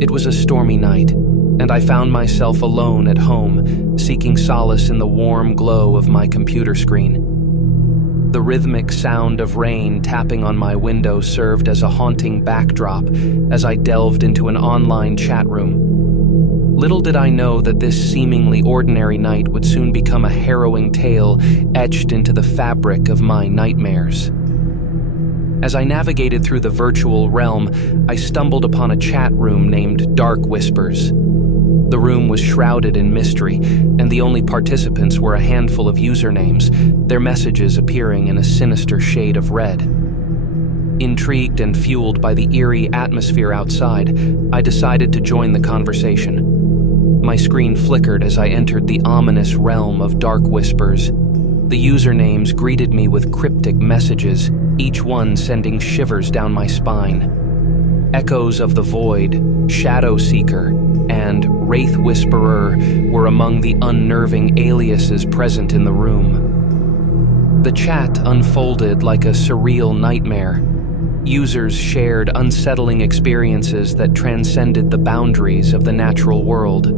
It was a stormy night, and I found myself alone at home, seeking solace in the warm glow of my computer screen. The rhythmic sound of rain tapping on my window served as a haunting backdrop as I delved into an online chat room. Little did I know that this seemingly ordinary night would soon become a harrowing tale etched into the fabric of my nightmares. As I navigated through the virtual realm, I stumbled upon a chat room named Dark Whispers. The room was shrouded in mystery, and the only participants were a handful of usernames, their messages appearing in a sinister shade of red. Intrigued and fueled by the eerie atmosphere outside, I decided to join the conversation. My screen flickered as I entered the ominous realm of Dark Whispers. The usernames greeted me with cryptic messages, each one sending shivers down my spine. Echoes of the Void, Shadow Seeker, and Wraith Whisperer were among the unnerving aliases present in the room. The chat unfolded like a surreal nightmare. Users shared unsettling experiences that transcended the boundaries of the natural world.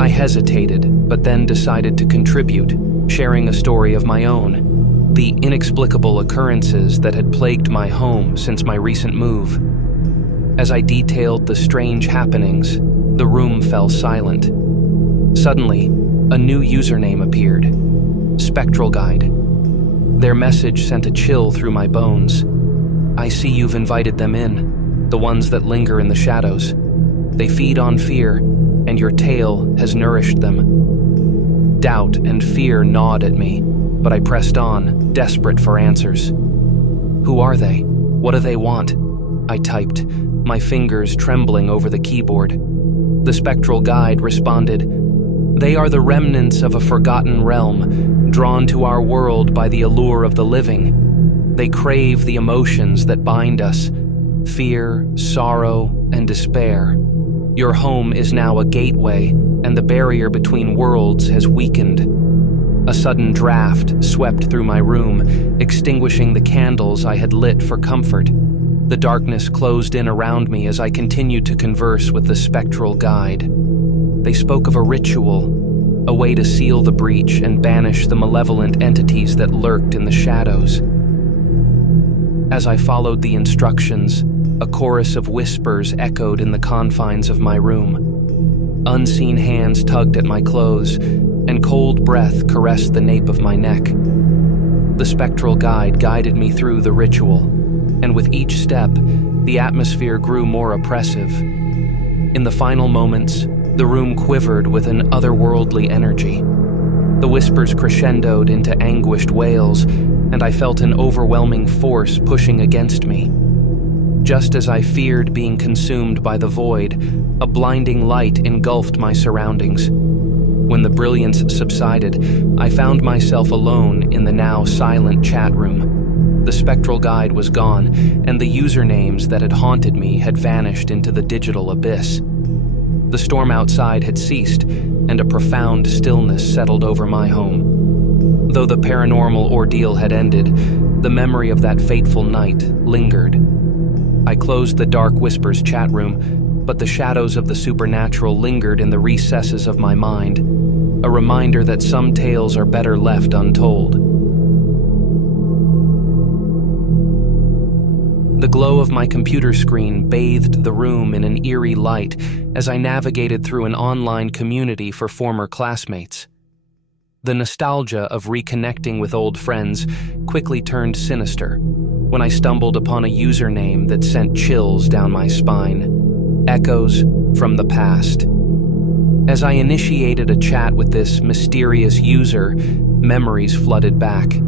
I hesitated, but then decided to contribute, sharing a story of my own, the inexplicable occurrences that had plagued my home since my recent move. As I detailed the strange happenings, the room fell silent. Suddenly, a new username appeared, Spectral Guide. Their message sent a chill through my bones. I see you've invited them in, the ones that linger in the shadows. They feed on fear, and your tale has nourished them. Doubt and fear gnawed at me, but I pressed on, desperate for answers. Who are they? What do they want? I typed, my fingers trembling over the keyboard. The Spectral Guide responded, "They are the remnants of a forgotten realm, drawn to our world by the allure of the living. They crave the emotions that bind us, fear, sorrow, and despair. Your home is now a gateway, and the barrier between worlds has weakened." A sudden draft swept through my room, extinguishing the candles I had lit for comfort. The darkness closed in around me as I continued to converse with the Spectral Guide. They spoke of a ritual, a way to seal the breach and banish the malevolent entities that lurked in the shadows. As I followed the instructions, a chorus of whispers echoed in the confines of my room. Unseen hands tugged at my clothes, and cold breath caressed the nape of my neck. The Spectral Guide guided me through the ritual, and with each step, the atmosphere grew more oppressive. In the final moments, the room quivered with an otherworldly energy. The whispers crescendoed into anguished wails, and I felt an overwhelming force pushing against me. Just as I feared being consumed by the void, a blinding light engulfed my surroundings. When the brilliance subsided, I found myself alone in the now silent chat room. The Spectral Guide was gone, and the usernames that had haunted me had vanished into the digital abyss. The storm outside had ceased, and a profound stillness settled over my home. Though the paranormal ordeal had ended, the memory of that fateful night lingered. I closed the Dark Whispers chat room, but the shadows of the supernatural lingered in the recesses of my mind, a reminder that some tales are better left untold. The glow of my computer screen bathed the room in an eerie light as I navigated through an online community for former classmates. The nostalgia of reconnecting with old friends quickly turned sinister when I stumbled upon a username that sent chills down my spine. Echoes from the past. As I initiated a chat with this mysterious user, memories flooded back.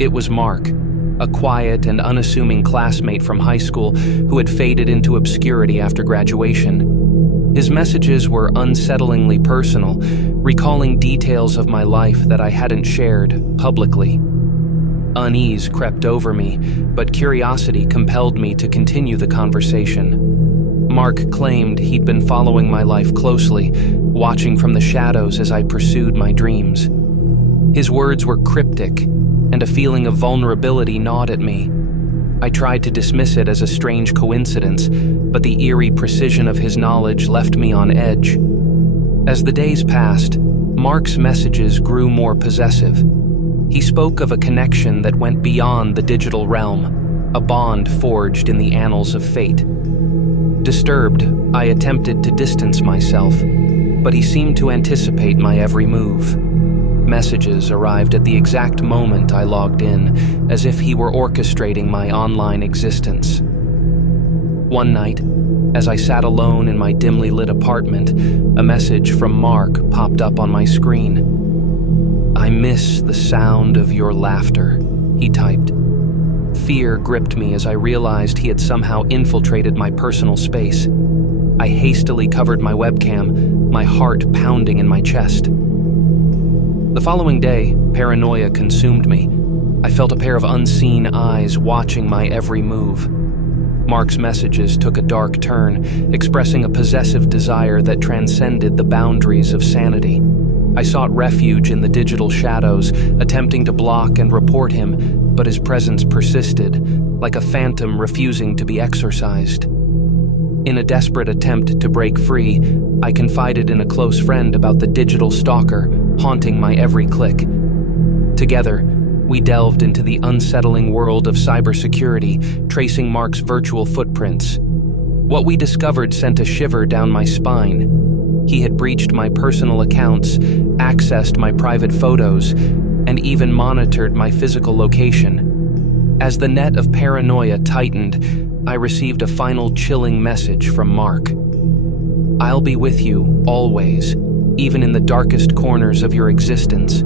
It was Mark, a quiet and unassuming classmate from high school who had faded into obscurity after graduation. His messages were unsettlingly personal, recalling details of my life that I hadn't shared publicly. Unease crept over me, but curiosity compelled me to continue the conversation. Mark claimed he'd been following my life closely, watching from the shadows as I pursued my dreams. His words were cryptic, and a feeling of vulnerability gnawed at me. I tried to dismiss it as a strange coincidence, but the eerie precision of his knowledge left me on edge. As the days passed, Mark's messages grew more possessive. He spoke of a connection that went beyond the digital realm, a bond forged in the annals of fate. Disturbed, I attempted to distance myself, but he seemed to anticipate my every move. Messages arrived at the exact moment I logged in, as if he were orchestrating my online existence. One night, as I sat alone in my dimly lit apartment, a message from Mark popped up on my screen. "I miss the sound of your laughter," he typed. Fear gripped me as I realized he had somehow infiltrated my personal space. I hastily covered my webcam, my heart pounding in my chest. The following day, paranoia consumed me. I felt a pair of unseen eyes watching my every move. Mark's messages took a dark turn, expressing a possessive desire that transcended the boundaries of sanity. I sought refuge in the digital shadows, attempting to block and report him, but his presence persisted, like a phantom refusing to be exorcised. In a desperate attempt to break free, I confided in a close friend about the digital stalker haunting my every click. Together, we delved into the unsettling world of cybersecurity, tracing Mark's virtual footprints. What we discovered sent a shiver down my spine. He had breached my personal accounts, accessed my private photos, and even monitored my physical location. As the net of paranoia tightened, I received a final chilling message from Mark. "I'll be with you, always, even in the darkest corners of your existence."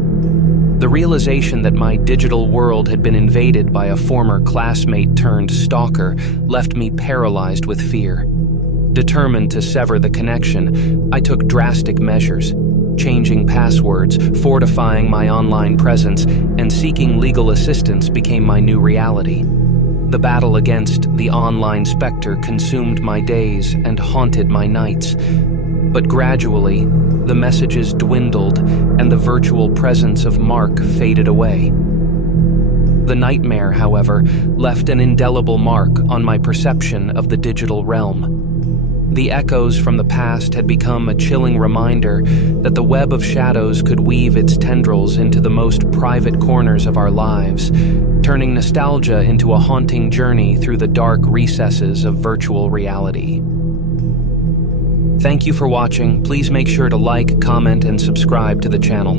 The realization that my digital world had been invaded by a former classmate turned stalker left me paralyzed with fear. Determined to sever the connection, I took drastic measures. Changing passwords, fortifying my online presence, and seeking legal assistance became my new reality. The battle against the online specter consumed my days and haunted my nights. But gradually, the messages dwindled and the virtual presence of Mark faded away. The nightmare, however, left an indelible mark on my perception of the digital realm. The echoes from the past had become a chilling reminder that the web of shadows could weave its tendrils into the most private corners of our lives, turning nostalgia into a haunting journey through the dark recesses of virtual reality. Thank you for watching. Please make sure to like, comment, and subscribe to the channel.